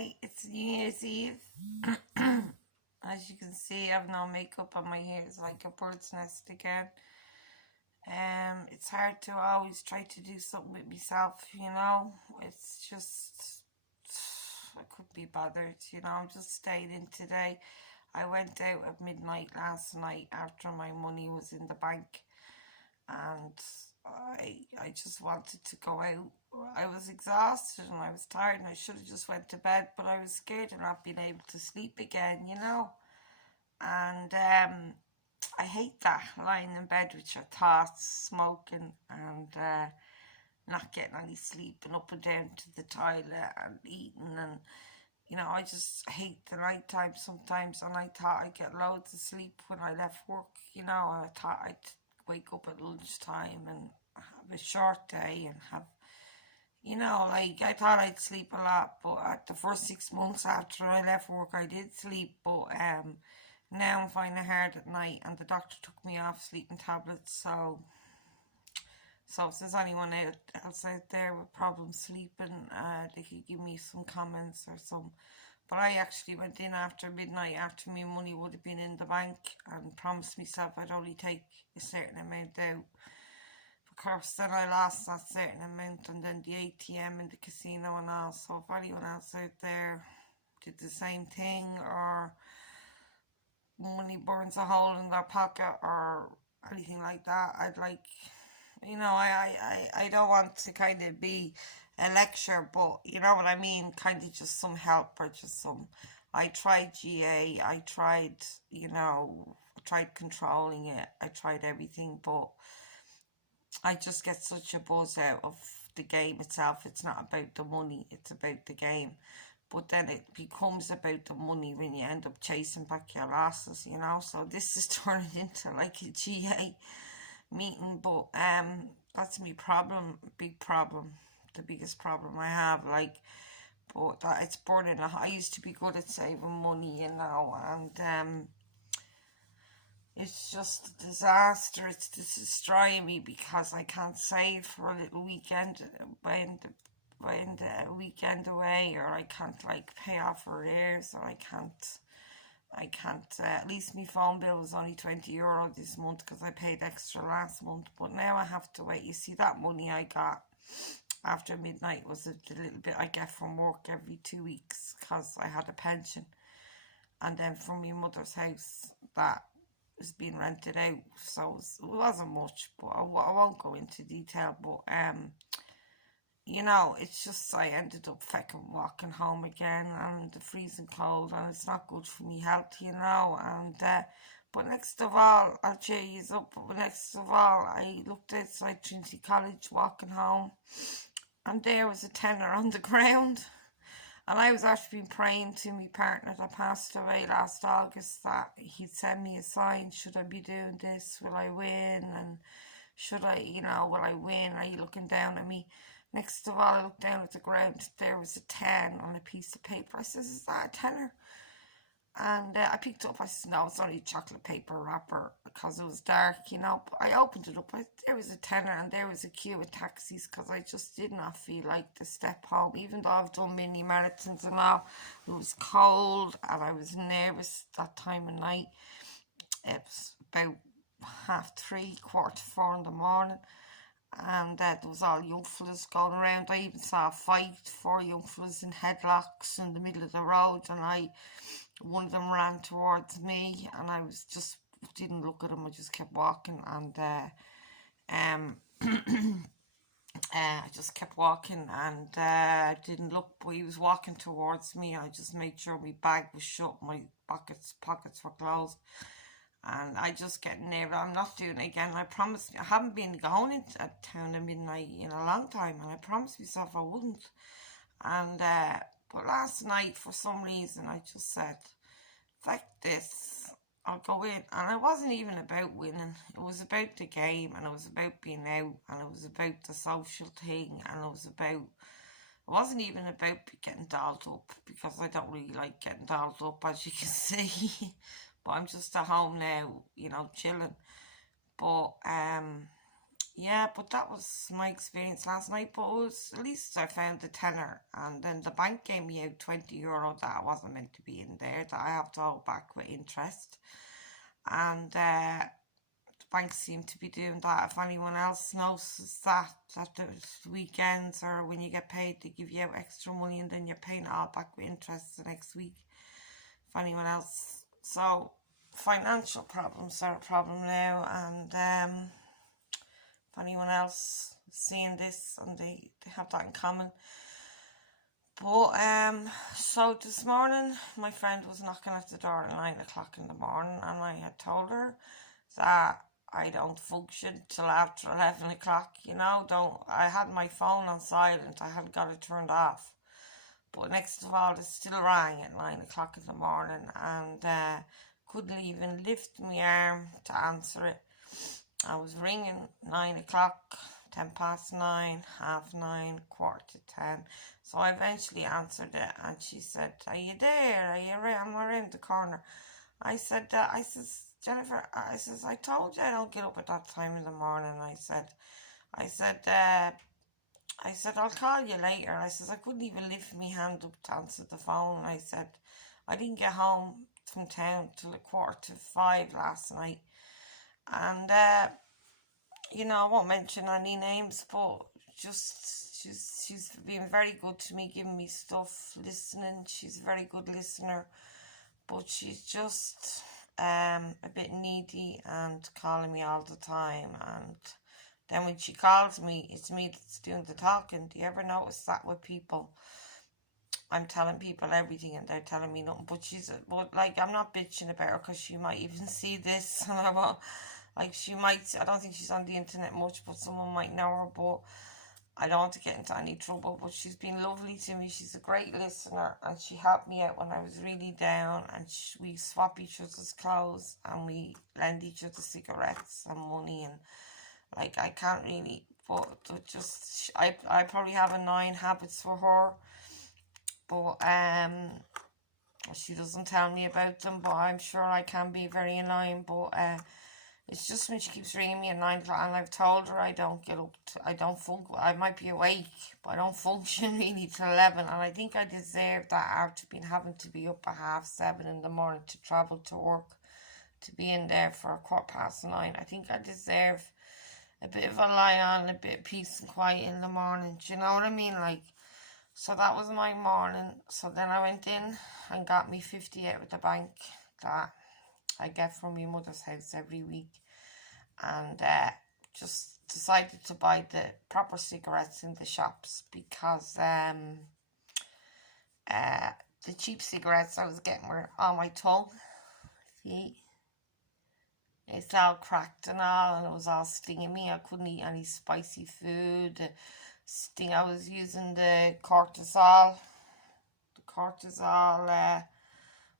Hi, it's New Year's Eve. As you can see, I have no makeup on my hair. It's like a bird's nest again. It's hard to always try to do something with myself, It's just, I couldn't be bothered, I'm just staying in today. I went out at midnight last night after my money was in the bank, and I just wanted to go out. I was exhausted and I was tired and I should have just went to bed, but I was scared of not being able to sleep again, And I hate that, lying in bed with your thoughts, smoking and not getting any sleep and up and down to the toilet and eating and I just hate the night time sometimes, and I thought I'd get loads of sleep when I left work, and I thought I'd wake up at lunchtime and have a short day and have, I thought I'd sleep a lot, but at the first 6 months after I left work, I did sleep, but now I'm finding it hard at night, and the doctor took me off sleeping tablets, so if there's anyone else out there with problems sleeping, they could give me some comments or some. But I actually went in after midnight, after my money would have been in the bank, and promised myself I'd only take a certain amount out. Of course, then I lost that certain amount, and then the ATM in the casino and all. So if anyone else out there did the same thing, or money burns a hole in their pocket, or anything like that, I'd like... I don't want to kind of be a lecture, but you know what I mean, kind of just some help or just some... I tried GA, I tried, tried controlling it, I tried everything, but I just get such a buzz out of the game itself. It's not about the money, it's about the game. But then it becomes about the money when you end up chasing back your losses, So this is turning into like a GA meeting, but that's my problem, big problem, the biggest problem I have, but that it's burning. I used to be good at saving money, and it's just a disaster. It's destroying me because I can't save for a little weekend, buying the weekend away, or I can't pay off arrears, or I can't, at least my phone bill was only €20 this month because I paid extra last month, but now I have to wait. You see, that money I got after midnight was the little bit I get from work every 2 weeks because I had a pension, and then from my mother's house that was being rented out, so it wasn't much, but I won't go into detail, but it's just I ended up fucking walking home again, and the freezing cold, and it's not good for me health, and but next of all, I'll cheer you up, but next of all, I looked outside Trinity College walking home, and there was a tenner on the ground, and I was actually been praying to my partner that passed away last August that he'd send me a sign. Should I be doing this? Will I win? And should I, will I win? Are you looking down at me? Next of all, I looked down at the ground. There was a 10 on a piece of paper. I says, is that a tenner? And I picked it up. I said, no, it's only a chocolate paper wrapper because it was dark, But I opened it up. There was a tenner, and there was a queue of taxis because I just did not feel like to step home. Even though I've done mini marathons and all, it was cold and I was nervous that time of night. It was about 3:30, 4:45 in the morning. And there was all young fellas going around. I even saw a fight, 4 young fellas in headlocks in the middle of the road, and one of them ran towards me, and I didn't look at him. I just kept walking, and I just kept walking, and didn't look, but he was walking towards me. I just made sure my bag was shut, my pockets were closed. And I just get nervous. I'm not doing it again. I promised. I haven't been going into town at midnight in a long time, and I promised myself I wouldn't. And but last night, for some reason, I just said, "Fuck this! I'll go in." And it wasn't even about winning. It was about the game, and it was about being out, and it was about the social thing, and it was about... It wasn't even about getting dolled up, because I don't really like getting dolled up, as you can see. But I'm just at home now, chilling. But Yeah, but that was my experience last night. But it was, at least I found the tenner, and then the bank gave me out €20 that I wasn't meant to be in there, that I have to hold back with interest. And the banks seem to be doing that. If anyone else notices that, the weekends or when you get paid, they give you out extra money and then you're paying it all back with interest the next week. If anyone else, so financial problems are a problem now, and if anyone else is seeing this and they have that in common. But so this morning my friend was knocking at the door at 9 o'clock in the morning, and I had told her that I don't function till after 11 o'clock. Don't I had my phone on silent. I hadn't got it turned off. But next of all, it still rang at 9 o'clock in the morning, and couldn't even lift my arm to answer it. I was ringing 9 o'clock, 9:10, 9:30, 9:45. So I eventually answered it, and she said, "Are you there? Are you around? I'm around the corner." I said, "Jennifer," I told you I don't get up at that time in the morning." I said, "I'll call you later." I couldn't even lift my hand up to answer the phone. I said, "I didn't get home from town till 4:45 last night." And, I won't mention any names, but just she's been very good to me, giving me stuff, listening. She's a very good listener, but she's just a bit needy and calling me all the time. And then when she calls me, it's me that's doing the talking. Do you ever notice that with people? I'm telling people everything and they're telling me nothing. But like, I'm not bitching about her, because she might even see this. And I won't, like, I don't think she's on the internet much, but someone might know her. But I don't want to get into any trouble. But she's been lovely to me. She's a great listener, and she helped me out when I was really down. And we swap each other's clothes, and we lend each other cigarettes and money. And like, I can't really, but I probably have annoying habits for her. But she doesn't tell me about them, but I'm sure I can be very annoying. But it's just when she keeps ringing me at 9 o'clock, and I've told her I don't get up. I don't function. I might be awake, but I don't function really till 11. And I think I deserve that after having to be up at 7:30 in the morning to travel to work, to be in there for 9:15. I think I deserve a bit of a lie on, a bit of peace and quiet in the morning. Do you know what I mean? Like. So that was my morning. So then I went in and got me 50 out of the bank that I get from my mother's house every week, and just decided to buy the proper cigarettes in the shops, because the cheap cigarettes I was getting were on my tongue. See? It's all cracked and all, and it was all stinging me. I couldn't eat any spicy food. I was using the cortisol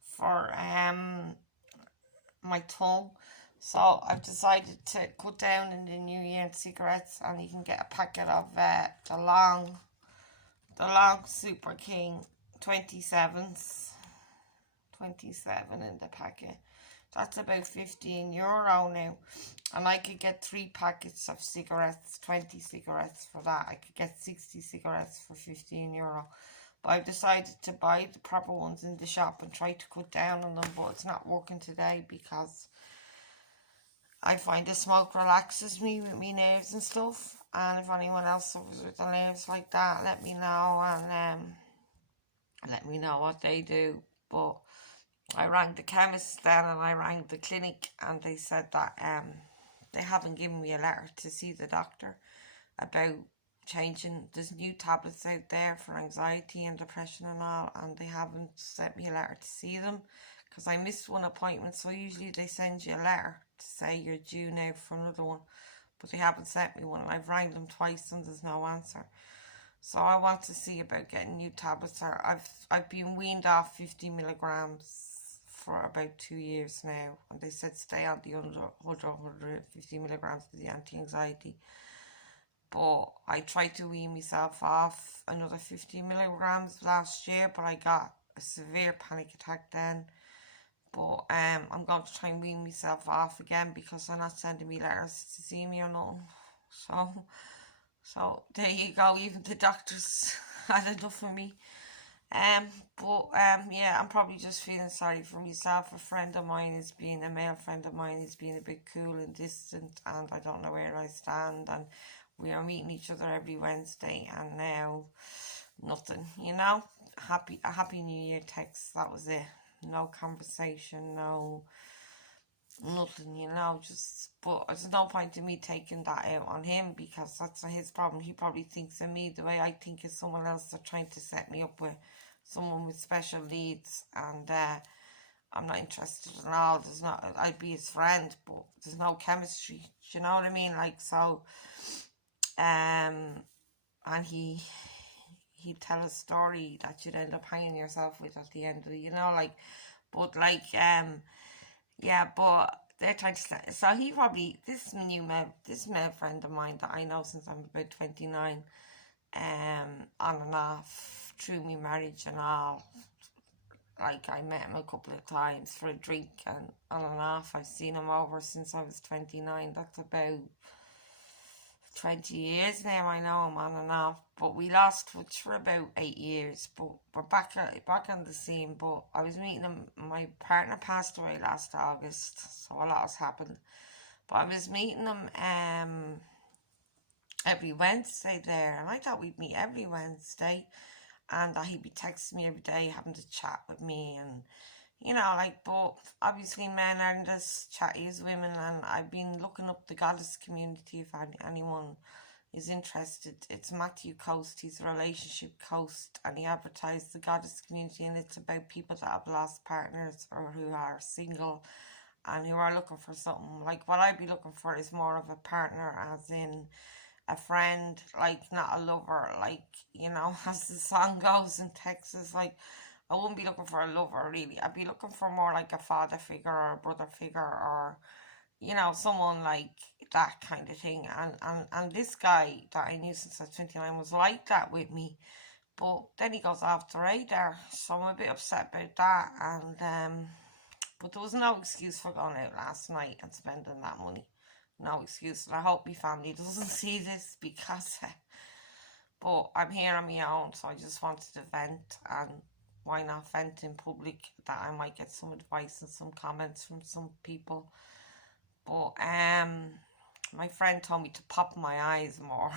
for my tongue. So I've decided to cut down in the new year on cigarettes, and you can get a packet of the long Super King 27s, 27 in the packet. That's about €15 now. And I could get 3 packets of cigarettes, 20 cigarettes for that. I could get 60 cigarettes for €15. But I've decided to buy the proper ones in the shop and try to cut down on them. But it's not working today, because I find the smoke relaxes me with my nerves and stuff. And if anyone else suffers with the nerves like that, let me know, and let me know what they do. But I rang the chemist then, and I rang the clinic, and they said that they haven't given me a letter to see the doctor about changing. There's new tablets out there for anxiety and depression and all, and they haven't sent me a letter to see them, because I missed one appointment. So usually they send you a letter to say you're due now for another one, but they haven't sent me one. I've rang them twice and there's no answer. So I want to see about getting new tablets. I've been weaned off 50 milligrams for about 2 years now, and they said stay on the under 150 milligrams of the anti-anxiety. But I tried to wean myself off another 50 milligrams last year, but I got a severe panic attack then. But I'm going to try and wean myself off again, because they're not sending me letters to see me or nothing. So there you go. Even the doctors had enough of me. But yeah, I'm probably just feeling sorry for myself. A male friend of mine is being a bit cool and distant, and I don't know where I stand. And we are meeting each other every Wednesday, and now nothing. A happy New Year text. That was it. No conversation. No nothing. Just but there's no point in me taking that out on him because that's his problem. He probably thinks of me the way I think of someone else. They're trying to set me up with someone with special needs, and I'm not interested at all. I'd be his friend, but there's no chemistry. Do you know what I mean? Like, so, and he'd tell a story that you'd end up hanging yourself with at the end of like, but like, yeah, but they're trying to say, so he probably, this male friend of mine that I know since I'm about 29, on and off, through my marriage and all. Like, I met him a couple of times for a drink and on and off. I've seen him over since I was 29. That's about 20 years now. I know him on and off. But we lost touch for about 8 years. But we're back on the scene. But I was meeting him. My partner passed away last August, so a lot has happened. But I was meeting him every Wednesday there, and I thought we'd meet every Wednesday, and that he'd be texting me every day, having to chat with me, and like, but obviously men aren't as chatty as women, and I've been looking up the goddess community if anyone is interested. It's Matthew Coast, he's a relationship coach, and he advertised the goddess community, and it's about people that have lost partners or who are single and who are looking for something. Like, what I'd be looking for is more of a partner, as in a friend, like, not a lover, like, as the song goes in Texas. Like, I wouldn't be looking for a lover, really. I'd be looking for more like a father figure or a brother figure, or someone like that kind of thing. And this guy that I knew since I was 29 was like that with me, but then he goes off the radar, so I'm a bit upset about that. And but there was no excuse for going out last night and spending that money. No excuse. And I hope my family doesn't see this, because but I'm here on my own, so I just wanted to vent. And why not vent in public, that I might get some advice and some comments from some people. But my friend told me to pop my eyes more,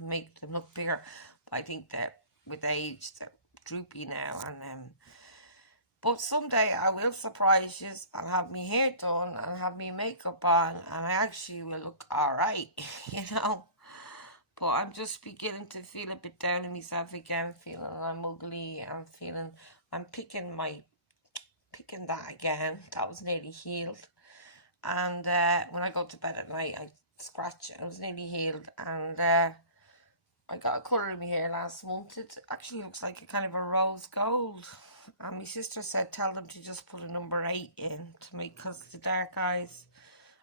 make them look bigger. But I think that with age, they're droopy now. And but someday I will surprise you and have my hair done and have my makeup on, and I actually will look alright, But I'm just beginning to feel a bit down on myself again, feeling I'm ugly, and feeling I'm picking that again. That was nearly healed. And when I go to bed at night, I scratch it. It was nearly healed. And I got a colour in my hair last month. It actually looks like a kind of a rose gold. And my sister said, tell them to just put a number 8 in to make, because the dark eyes,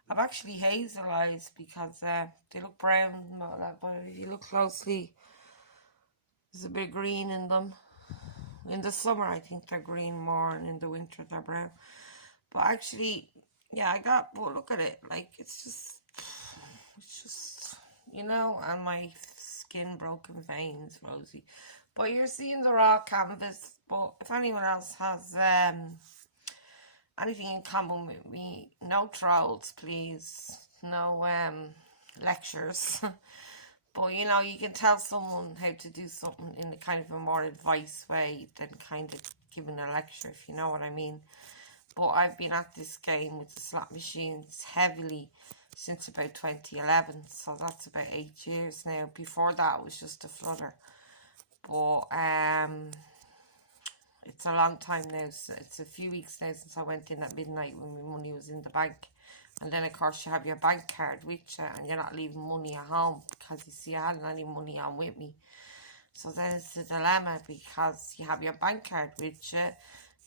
I've actually hazel eyes, because they look brown and all that, but if you look closely, there's a bit of green in them. In the summer, I think they're green more, and in the winter, they're brown. But actually, yeah, but look at it, like, it's just, and my skin, broken veins, rosy. But you're seeing the raw canvas. But if anyone else has anything in common with me, no trolls, please. No lectures. But you can tell someone how to do something in a kind of a more advice way than kind of giving a lecture, if you know what I mean. But I've been at this game with the slot machines heavily since about 2011, so that's about 8 years now. Before that, it was just a flutter. But it's a long time now. So it's a few weeks now since I went in at midnight when my money was in the bank. And then, of course, you have your bank card with you, and you're not leaving money at home, because, you see, I hadn't any money on with me. So then it's a dilemma, because you have your bank card with you,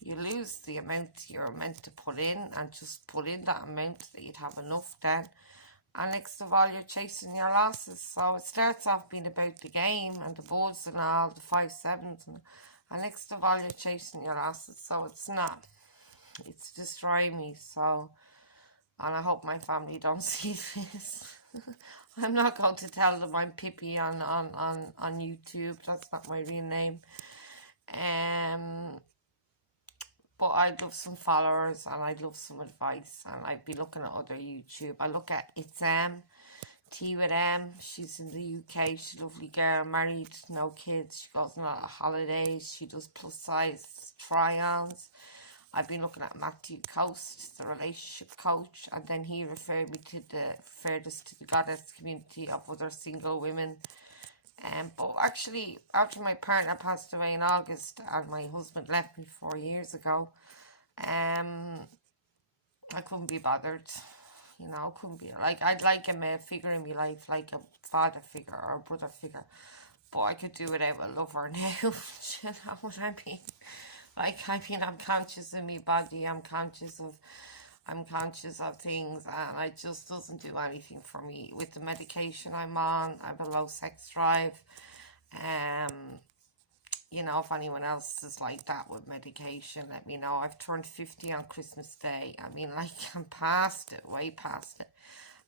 you lose the amount you're meant to put in, and just put in that amount that you'd have enough then. And next of all, you're chasing your losses. So it starts off being about the game and the buzz and all, the 5-7s. And next of all, you're chasing your losses. So it's not. It's destroying me. So, and I hope my family don't see this. I'm not going to tell them I'm Pippi on YouTube. That's not my real name. Um, but I'd love some followers and I'd love some advice, and I'd be looking at other YouTube. I look at It's T with M. She's in the UK. She's a lovely girl, married, no kids. She goes on a lot of holidays. She does plus size try-ons. I've been looking at Matthew Coast, the relationship coach, and then he referred us to the Goddess community of other single women. But actually, after my partner passed away in August and my husband left me 4 years ago, I couldn't be bothered. You know, couldn't be like, I'd like a male figure in my life, like a father figure or a brother figure, but I could do without a lover now. Do you know what I mean? Like, I mean, I'm conscious of my body. I'm conscious of things, and it just doesn't do anything for me. With the medication I'm on, I have a low sex drive. You know, if anyone else is like that with medication, let me know. I've turned 50 on Christmas Day. I mean, like, I'm past it, way past it.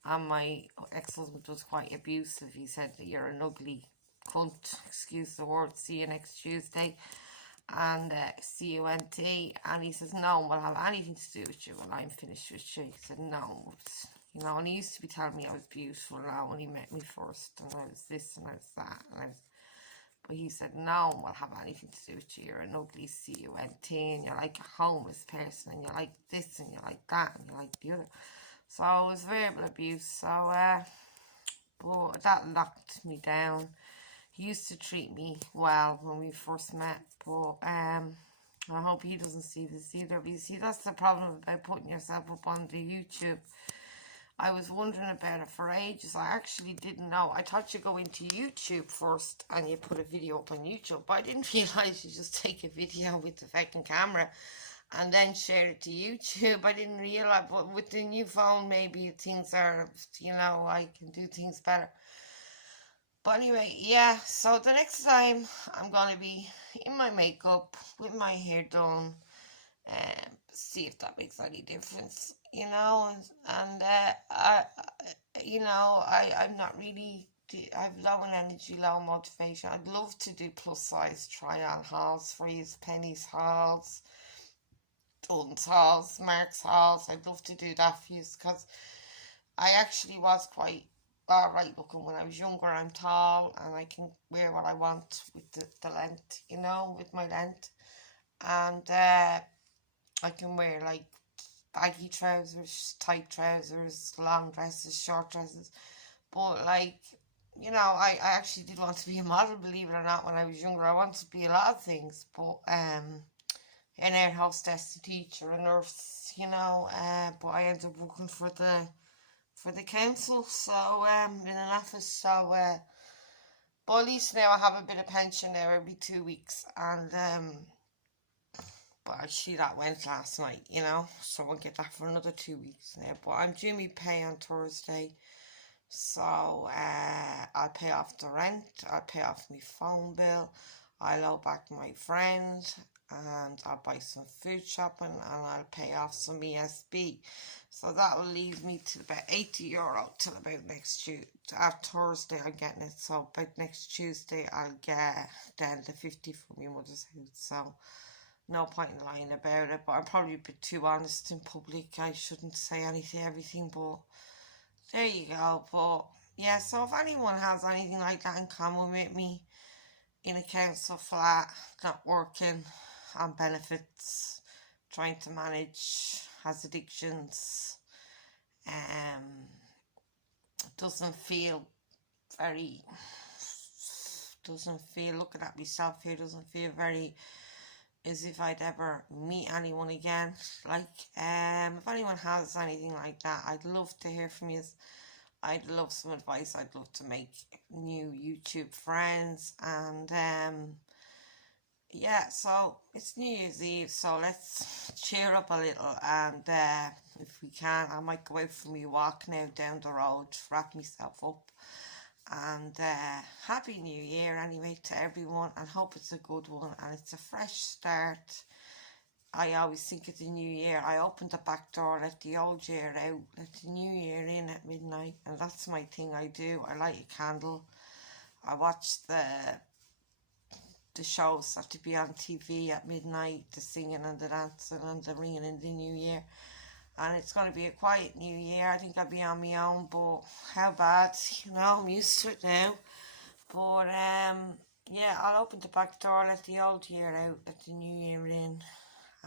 And my ex-husband was quite abusive. He said that you're an ugly cunt, excuse the word, see you next Tuesday. And CUNT, and he says, no, we'll have anything to do with you when I'm finished with you. He said, no, you know, and he used to be telling me I was beautiful now when he met me first, and I was this and I was that, but he said, no, we'll have anything to do with you. You're an ugly CUNT, and you're like a homeless person, and you're like this, and you're like that, and you're like the other. So it was verbal abuse. So, but that knocked me down. He used to treat me well when we first met, but I hope he doesn't see this either. But you see, that's the problem about putting yourself up on the YouTube. I was wondering about it for ages. I actually didn't know. I thought you go into YouTube first and you put a video up on YouTube, but I didn't realise you just take a video with the fucking camera and then share it to YouTube. I didn't realise, but with the new phone, maybe things are, you know, I can do things better. But anyway, yeah, so the next time I'm going to be in my makeup, with my hair done, and see if that makes any difference, you know, and I'm not really, I've low in energy, low motivation. I'd love to do plus size try-on hauls for you, Penny's hauls, Dunnes hauls, Mark's hauls. I'd love to do that for you, because I actually was quite alright looking when I was younger. I'm tall and I can wear what I want with the length, you know, with my length. And I can wear like baggy trousers, tight trousers, long dresses, short dresses. But like, you know, I actually did want to be a model, believe it or not, when I was younger. I wanted to be a lot of things, but an air hostess, a teacher, a nurse, you know, but I ended up working for the council, so in an office, so but at least now I have a bit of pension there every 2 weeks, and but actually that went last night, you know, so I'll get that for another 2 weeks now. But I'm due me pay on Thursday, so I'll pay off the rent, I'll pay off my phone bill, I'll owe back my friend, and I'll buy some food shopping, and I'll pay off some ESB. So that will leave me to about €80 till about next Tuesday. At Thursday I'm getting it, so about next Tuesday I'll get then the 50 from my mother's house. So no point in lying about it, but I'm probably a bit too honest in public. I shouldn't say everything, but there you go. But yeah, so if anyone has anything like that in common with me, in a council flat, not working, on benefits, trying to manage, has addictions, doesn't feel, looking at myself here, doesn't feel very as if I'd ever meet anyone again. Like, if anyone has anything like that, I'd love to hear from you. I'd love some advice. I'd love to make new YouTube friends, and yeah, so it's New Year's Eve, so let's cheer up a little, and if we can, I might go out for me walk now down the road, wrap myself up, and Happy New Year anyway to everyone, and hope it's a good one, and it's a fresh start. I always think of the new year. I open the back door, let the old year out, let the new year in at midnight, and that's my thing I do. I light a candle. I watch the shows have to be on TV at midnight, the singing and the dancing and the ringing in the new year. And it's going to be a quiet new year. I think I'll be on my own, but how bad, I'm used to it now. But yeah, I'll open the back door, let the old year out, let the new year in,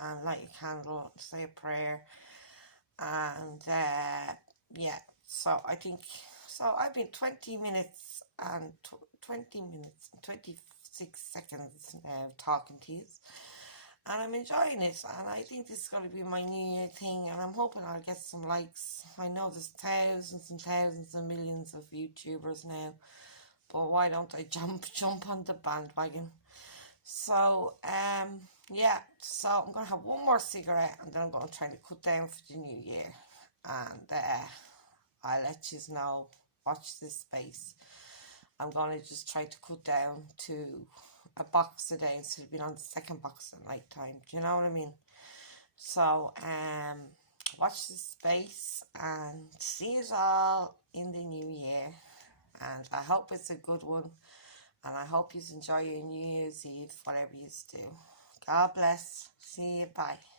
and light a candle, say a prayer, and yeah. So I think I've been 20 minutes and 20 minutes and 26 seconds now talking to you, and I'm enjoying it, and I think this is going to be my new year thing, and I'm hoping I'll get some likes. I know there's thousands and thousands and millions of YouTubers now, but why don't I jump on the bandwagon? So yeah, so I'm gonna have one more cigarette, and then I'm gonna try to cut down for the new year, and I'll let you know. Watch this space. I'm gonna just try to cut down to a box a day instead of being on the second box at night time. Do you know what I mean? So watch this space and see you all in the new year, and I hope it's a good one, and I hope you enjoy your New Year's Eve, whatever you do. God bless. See you. Bye.